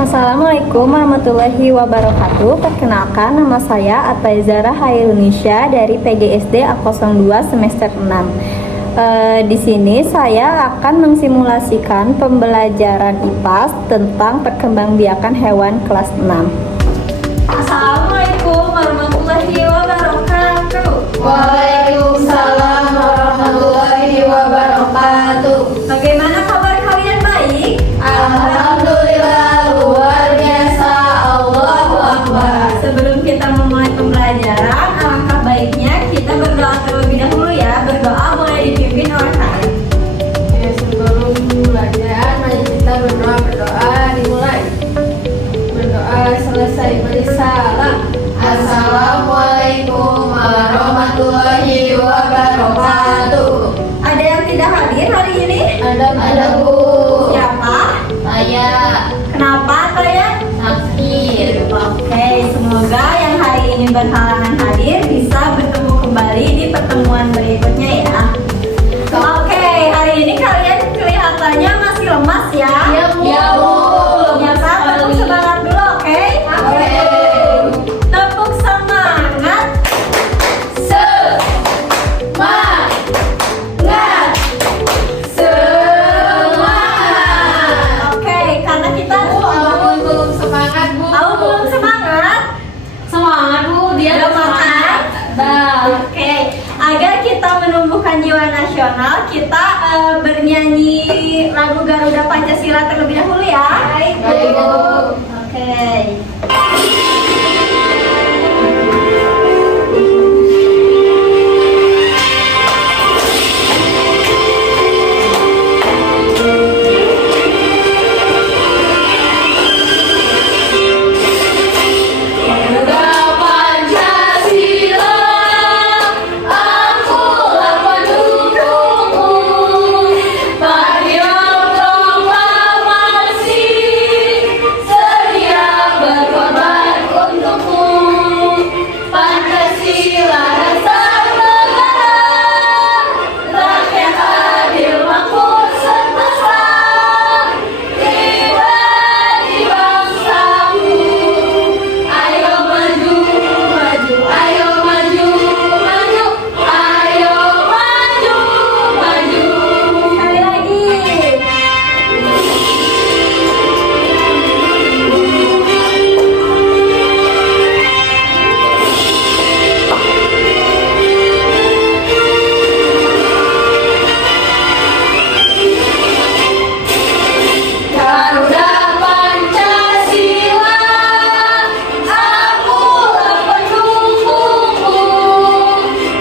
Assalamualaikum warahmatullahi wabarakatuh. Perkenalkan, nama saya Ataizara Hairunisha dari PGSD A02 semester 6. Di sini saya akan mensimulasikan pembelajaran IPAS tentang perkembangbiakan hewan kelas 6. Assalamualaikum warahmatullahi wabarakatuh. Waalaikumsalam warahmatullahi wabarakatuh. Bagaimana kabar kalian, baik? Alhamdulillah, luar biasa. Allahu Akbar. Sebelum kita memulai pembelajaran, alangkah baiknya kita berdoa terlebih dahulu ya. Berdoa boleh dipimpin oleh kalian. Ya, sebelum belajar, mari kita berdoa dimulai. Berdoa selesai beri salam. Assalamualaikum warahmatullahi wabarakatuh. Ada yang tidak hadir hari ini? Ada Bu. Siapa? Saya Kenapa kalian? Sakir. Oke, semoga yang hari ini berhalangan hadir bisa bertemu kembali di pertemuan berikutnya ya. Oke, hari ini kalian kelihatannya masih lemas ya? Iya, Bu. Ya, Bu. Yang sabar, tepuk semangat dulu, oke? Oke. Tepuk semangat. Semangat. Semangat. Oke, karena kita Belum semangat, Bu. Aku belum semangat. Semangat, Bu. Dia Udah makan? Oke, agar kita menumbuhkan jiwa nasional, kita bernyanyi lagu Garuda Pancasila terlebih dahulu ya. Baik, Bu. Oke. Garuda Pancasila, akulah pendukungmu. Patriot proklamasi, sedia berkorban untukmu. Pancasila dasar negara, rakyat adil makmur sentosa. Pribadi bangsamu, ayo maju, maju, ayo maju, maju, ayo maju, maju. Sekali lagi. Garuda Pancasila, akulah pendukungmu.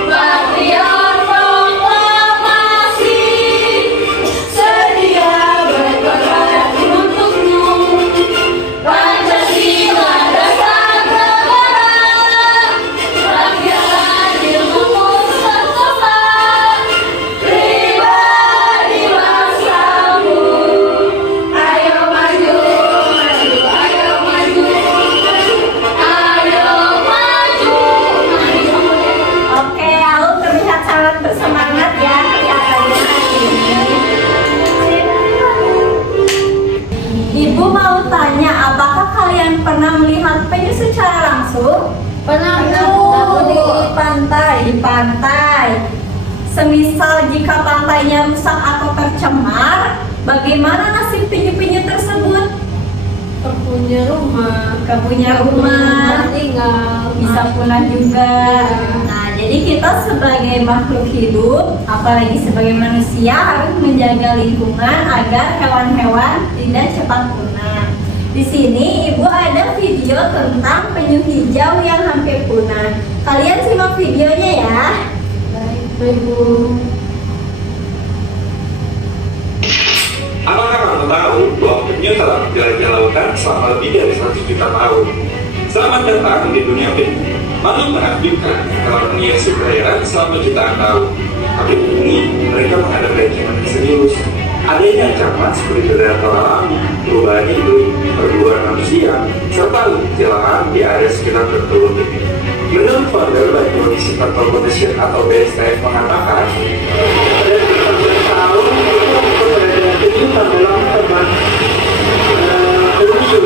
Patriot proklamasi, sedia berkorban untukmu. Pancasila dasar negara, rakyat adil makmur sentosa. Pribadi bangsamu, ayo maju, maju, ayo maju, ayo maju, maju. Oke, Alu terlihat sangat bersemangat ya kelihatannya hari ini. Ibu mau tanya, apakah kalian pernah melihat penyu secara langsung? Pernah Di pantai. Di pantai. Semisal jika pantainya rusak atau tercemar, bagaimana nasib penyu-penyu tersebut? punya rumah, Punya rumah, tinggal, bisa punah juga. Nah, jadi kita sebagai makhluk hidup, apalagi sebagai manusia, harus menjaga lingkungan agar hewan-hewan tidak cepat punah. Di sini ibu ada video tentang penyu hijau yang hampir punah. Kalian simak videonya ya. Baik, Bu. Apakah kamu tahu bahwa penyu telah menjelajah lautan selama lebih dari 100 juta tahun? Selamat datang di dunia penyu. Makhluk menakjubkan kalau dunia superheran selama jutaan tahun. Tapi ini mereka menghadapi ancaman serius. Adanya ancaman seperti predator alami, perubahan iklim, perburuan manusia, serta kecelakaan di area sekitar tertutup ini. Menurut founder Biology Competition atau BSTF mengatakan, pada tahun itu keberadaan penyu dalam terbang telusur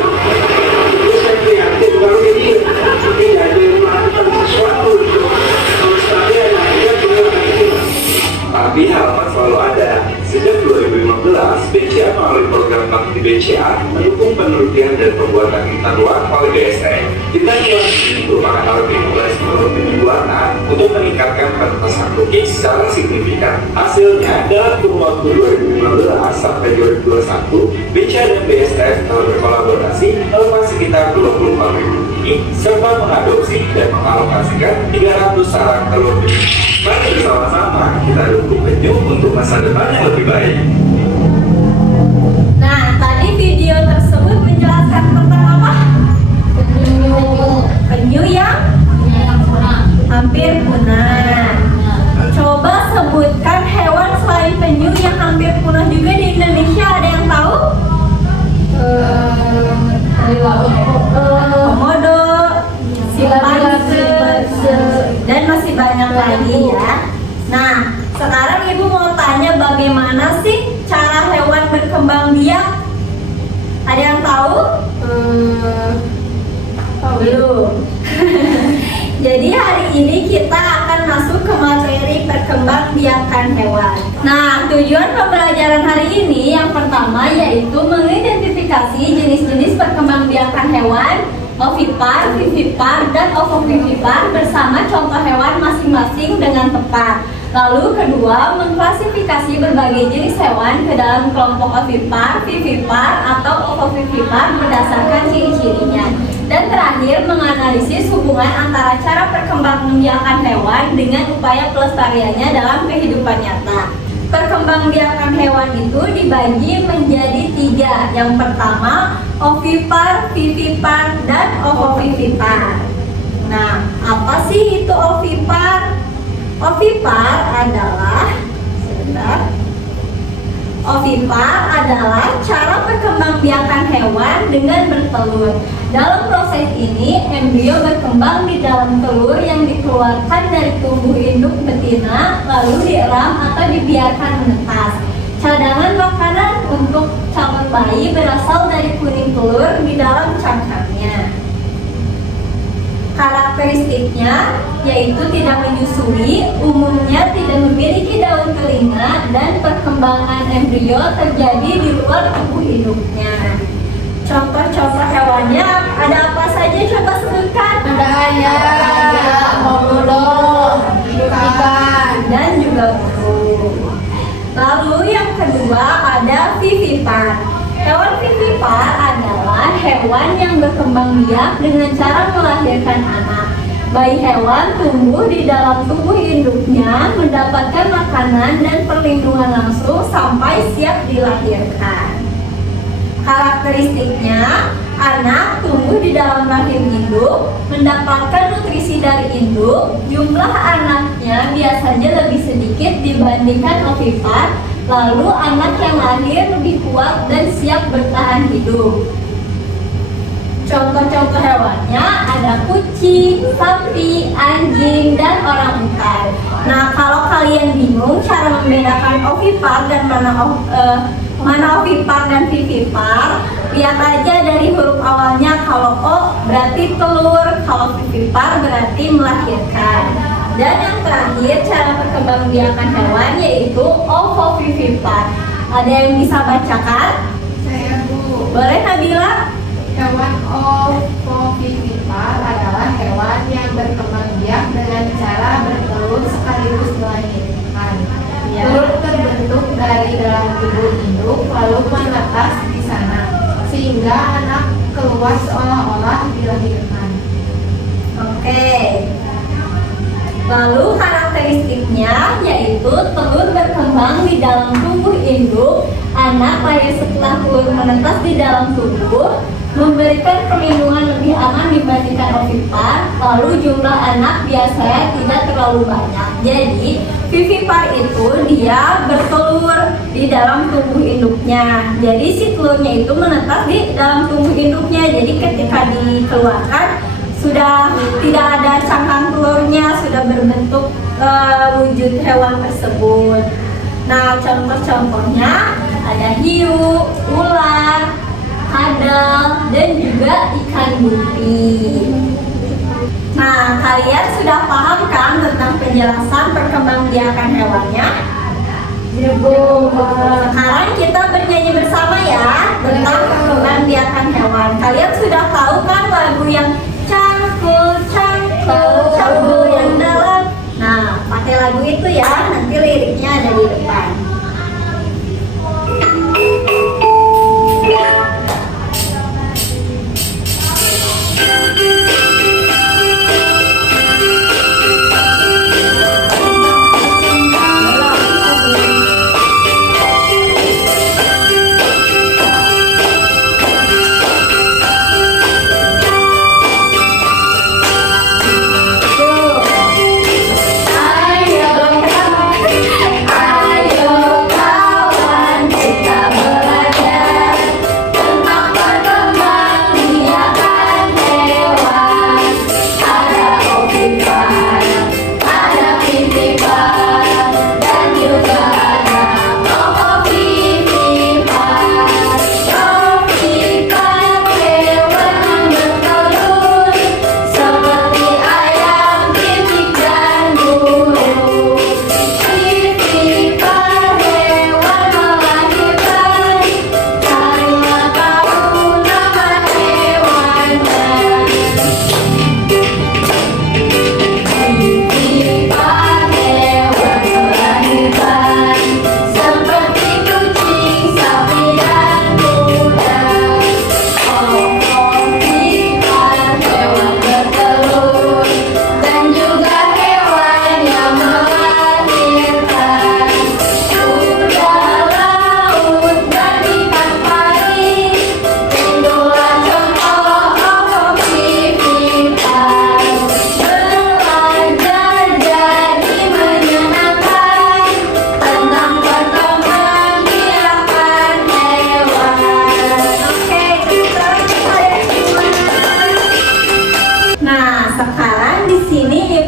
mendukung penelitian dan pembuatan tinta luar oleh BSN. Tinta luar ini merupakan alat regulasi berwarna warna untuk meningkatkan penetasan lukis secara signifikan. Hasilnya, dalam kurun waktu 2015 sampai 2021, BCA dan BSF telah berkolaborasi melepas sekitar 24.000 ini serta mengadopsi dan mengalokasikan 300 sarang telur penyu. Mari bersama-sama kita dukung penyu untuk masa depan yang lebih baik. Nah, tadi video tersebut menjelaskan tentang apa? Penyu yang hampir punah. Coba sebutkan hewan selain penyu yang hampir punah juga di Indonesia. Ada yang tahu? Komodo, simpanse, dan masih banyak lagi ya. Nah, sekarang ibu mau tanya bagaimana sih cara hewan berkembang biak? Ada yang tahu? Belum. Jadi hari ini kita akan masuk ke materi perkembangbiakan hewan. Nah, tujuan pembelajaran hari ini yang pertama yaitu mengidentifikasi jenis-jenis perkembangbiakan hewan, ovipar, vivipar, dan ovovivipar bersama contoh hewan masing-masing dengan tepat. Lalu kedua, mengklasifikasi berbagai jenis hewan ke dalam kelompok ovipar, vivipar, atau ovovivipar berdasarkan ciri-cirinya. Dan terakhir, menganalisis hubungan antara cara perkembangbiakan hewan dengan upaya pelestariannya dalam kehidupan nyata. Perkembangbiakan hewan itu dibagi menjadi 3. Yang pertama, ovipar, vivipar, dan ovovivipar. Nah, apa sih itu ovipar? Ovipar adalah cara perkembangbiakan hewan dengan bertelur. Dalam proses ini, embrio berkembang di dalam telur yang dikeluarkan dari tubuh induk betina, lalu dieram atau dibiarkan menetas. Cadangan makanan untuk calon bayi berasal dari kuning telur di dalam cangkangnya. Karakteristiknya yaitu tidak menyusui, umumnya tidak memiliki daun telinga, dan perkembangan embrio terjadi di luar tubuh induknya. Contoh-contoh hewannya ada apa saja? Coba sebutkan. Ada ayam, komodo, ikan, dan juga burung. Lalu yang kedua ada vivipar. Hewan vivipar adalah hewan yang berkembang biak dengan cara melahirkan anak. Bayi hewan tumbuh di dalam tubuh induknya, mendapatkan makanan dan perlindungan langsung sampai siap dilahirkan. Karakteristiknya, anak tumbuh di dalam rahim induk, mendapatkan nutrisi dari induk. Jumlah anaknya biasanya lebih sedikit dibandingkan ovipar. Lalu anak yang lahir lebih kuat dan siap bertahan hidup. Contoh-contoh hewannya ada kucing, sapi, anjing, dan orangutan. Nah, kalau kalian bingung cara membedakan ovipar dan mana ovipar dan vivipar, lihat aja dari huruf awalnya. Kalau O berarti telur, kalau vivipar berarti melahirkan. Dan yang terakhir, cara perkembangbiakan hewan yaitu ovovivipar. Ada yang bisa bacakan? Saya, Bu. Boleh, Nabila? Hewan ovovivipar adalah hewan yang berkembang biak dengan cara bertelur sekaligus melahirkan. Telur terbentuk dari dalam tubuh induk lalu menetas di sana, sehingga anak keluar seolah-olah dilahirkan. Oke. Lalu karakteristiknya yaitu telur berkembang di dalam tubuh induk, anak lahir setelah telur menetas di dalam tubuh, memberikan perlindungan lebih aman dibandingkan ovipar. Lalu jumlah anak biasanya tidak terlalu banyak. Jadi vivipar itu dia bertelur di dalam tubuh induknya. Jadi si telurnya itu menetas di dalam tubuh induknya. Jadi ketika dikeluarkan sudah tidak ada cangkang telurnya, sudah berbentuk wujud hewan tersebut. Nah, contoh-contohnya ada hiu, ular, kadal, dan juga ikan bunting. Nah, kalian sudah paham kan tentang penjelasan perkembangbiakan hewannya? Sekarang kita bernyanyi bersama ya tentang perkembangbiakan hewan. Kalian sudah tahu kan lagu yang cangkul cangkul cangkul yang dalam? Nah, pakai lagu itu ya. Nanti liriknya ada di depan.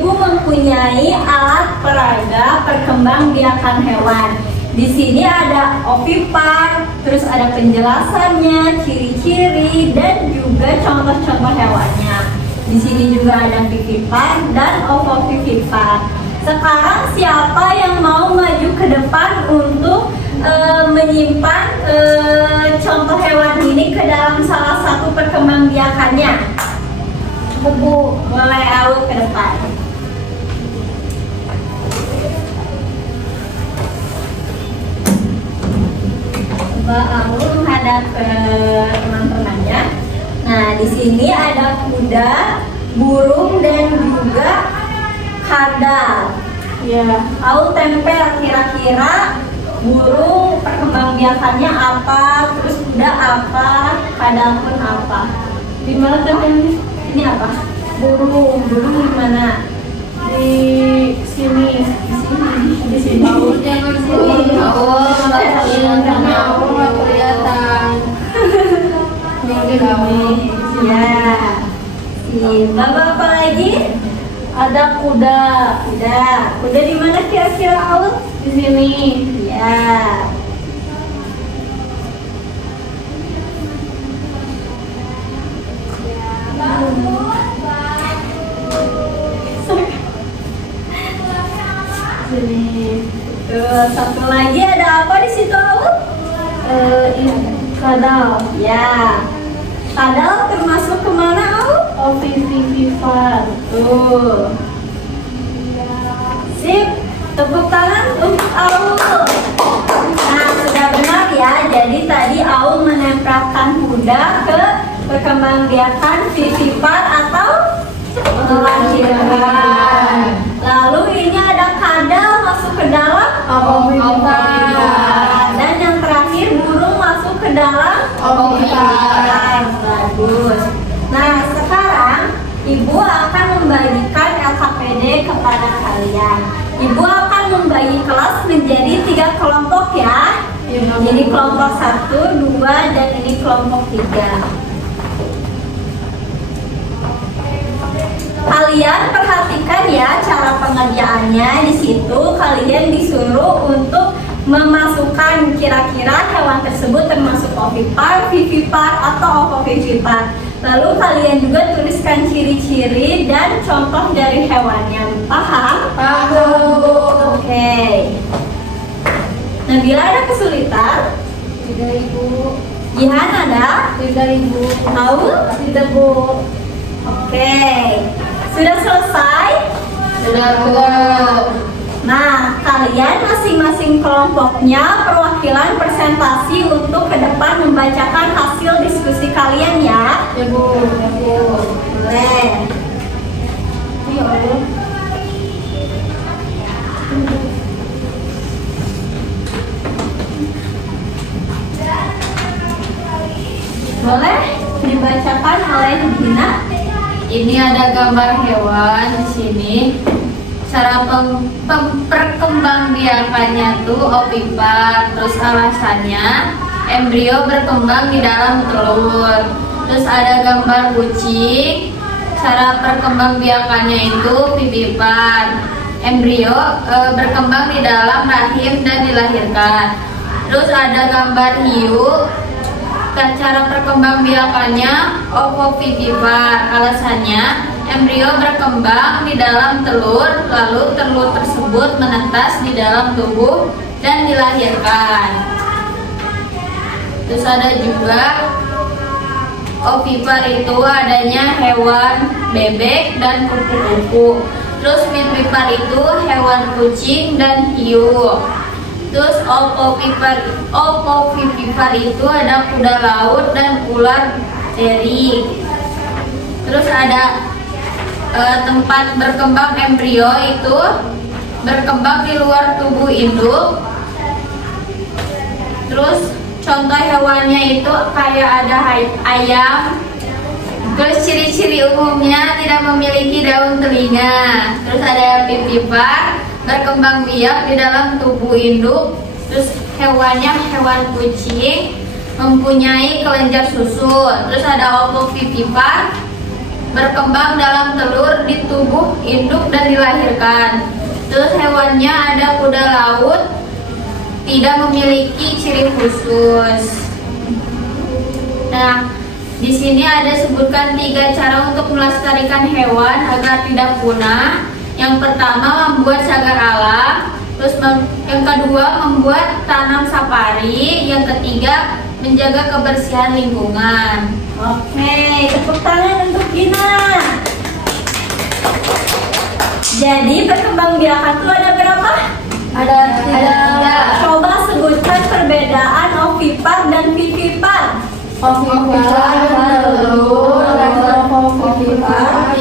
Mempunyai alat peraga perkembangbiakan hewan. Di sini ada ovipar, terus ada penjelasannya, ciri-ciri dan juga contoh-contoh hewannya. Di sini juga ada vivipar dan ovovivipar. Sekarang siapa yang mau maju ke depan untuk menyimpan contoh hewan ini ke dalam salah satu perkembangbiakannya? Bu, mulai Aul ke depan. Aul menghadap ke teman-temannya. Nah, di sini ada kuda, burung dan juga kadal. Ya, Aul tempel kira-kira burung perkembangbiakannya apa, terus kuda apa, kadal pun apa. Di mana tempelnya? Ini apa? Burung di mana? Di sini. Di sini. Aul jangan sini. Aul nggak kelihatan. Ya. Bapak apa lagi? Ada kuda. Kuda di mana kira-kira Aul? Di sini. Ya. Satu lagi ada apa di situ Aul? Kadal. Ya. Kadal termasuk kemana Aul? Ovivipar. Tuh. Sip. Tepuk tangan untuk Aul. Nah, sudah benar ya. Jadi tadi Aul menempelkan kuda ke perkembangbiakan vivipar atau melahirkan. Lalu ini ada kadal masuk ke dalam ovipar. Dan yang terakhir burung masuk ke dalam ovipar. Bagus. Nah, sekarang Ibu akan membagikan LKPD kepada kalian. Ibu akan membagi kelas menjadi 3 kelompok ya. Jadi kelompok 1, 2, dan ini kelompok 3. Kalian perhatikan ya cara pengerjaannya. Di situ kalian disuruh untuk memasukkan kira-kira hewan tersebut termasuk ovipar, vivipar, atau ovovivipar. Lalu kalian juga tuliskan ciri-ciri dan contoh dari hewannya. Paham? Paham. Oke. Nabila ada kesulitan? Tidak Ibu. Jihan ada? Tidak Ibu. Tahu? Tidak Bu. Oke. Sudah selesai? Sudah Bu. Nah, kalian masing-masing kelompoknya perwakilan presentasi untuk ke depan membacakan hasil diskusi kalian ya. Ya Bu. Ya Bu. Boleh. Ya Allah. Boleh dibacakan oleh Gina. Ini ada gambar hewan di sini. Cara perkembangbiakannya tuh ovipar. Terus alasannya embrio berkembang di dalam telur. Terus ada gambar kucing. Cara perkembangbiakannya itu vivipar. Embrio berkembang di dalam rahim dan dilahirkan. Terus ada gambar hiu. Cara perkembangbiakannya ovovivipar. Alasannya embrio berkembang di dalam telur, lalu telur tersebut menetas di dalam tubuh dan dilahirkan. Terus ada juga ovipar itu adanya hewan bebek dan kupu-kupu. Terus vivipar itu hewan kucing dan hiu. Terus ovovivipar itu ada kuda laut dan ular deri. Terus ada tempat berkembang embrio itu berkembang di luar tubuh induk. Terus contoh hewannya itu kayak ada ayam. Terus ciri-ciri umumnya tidak memiliki daun telinga. Terus ada vivipar berkembang biak di dalam tubuh induk. Terus hewannya hewan kucing, mempunyai kelenjar susu. Terus ada ovovivipar berkembang dalam telur di tubuh induk dan dilahirkan. Terus hewannya ada kuda laut, tidak memiliki ciri khusus. Nah, di sini ada sebutkan 3 cara untuk melestarikan hewan agar tidak punah. Yang pertama membuat cagar alam, terus yang kedua membuat tanam safari, yang ketiga menjaga kebersihan lingkungan. Oke, tepuk tangan untuk Gina. Jadi perkembangbiakan itu ada berapa? Ada 3. Coba sebutkan perbedaan ovipar dan vivipar. Ovipar bertelur dan ovovivipar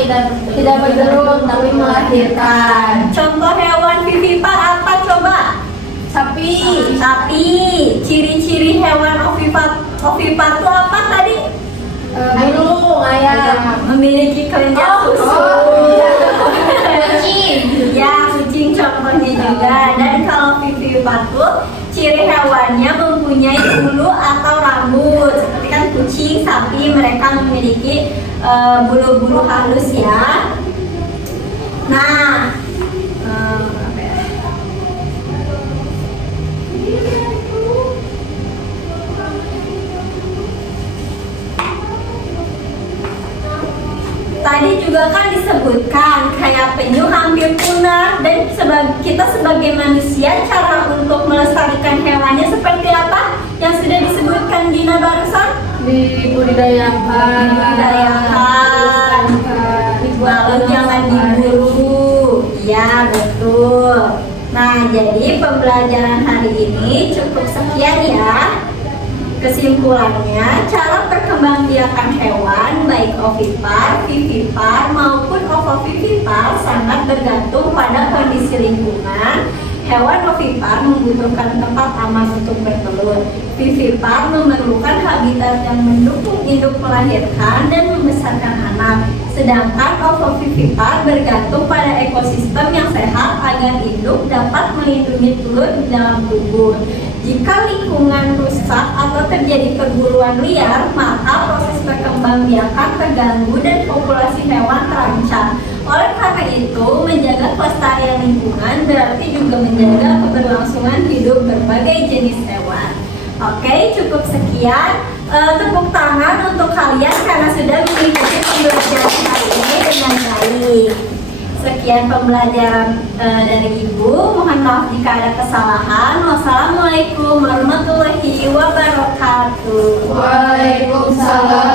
tidak bertelur tapi melahirkan. Contoh hewan vivipar apa coba? Sapi. Sapi. Ciri-ciri hewan ovipar itu apa tadi? Burung, ayam. Memiliki kelenjar susu. Kucing. Ya, kucing contohnya juga. Dan kalau vivipar itu ciri hewannya mempunyai bulu atau rambut. Seperti kan kucing, sapi, mereka memiliki bulu-bulu halus ya. Nah, apa ya? Tadi juga kan disebutkan kayak penyu hampir punah, dan kita sebagai manusia cara untuk melestarikan hewannya seperti apa yang sudah disebutkan Gina barusan? Dibudidayakan. Lalu jangan diburu. Ya, betul. Nah, jadi pembelajaran hari ini cukup sekian ya. Kesimpulannya, cara perkembangbiakan hewan baik ovipar, vivipar maupun ovovivipar sangat bergantung pada kondisi lingkungan. Hewan ovipar membutuhkan tempat aman untuk bertelur. Vivipar memerlukan habitat yang mendukung induk melahirkan dan membesarkan anak. Sedangkan ovovivipar bergantung pada ekosistem yang sehat agar induk dapat melindungi telur di dalam tubuh. Jika lingkungan rusak atau terjadi perburuan liar, maka proses perkembangbiakan terganggu dan populasi hewan terancam. Oleh karena itu, menjaga kelestarian lingkungan berarti juga menjaga keberlangsungan hidup berbagai jenis hewan. Oke, cukup sekian. Tepuk tangan untuk kalian karena sudah mengikuti pembelajaran hari ini dengan baik. Sekian. sekian pembelajaran dari Ibu. Mohon maaf jika ada kesalahan. Wassalamualaikum warahmatullahi wabarakatuh. Waalaikumsalam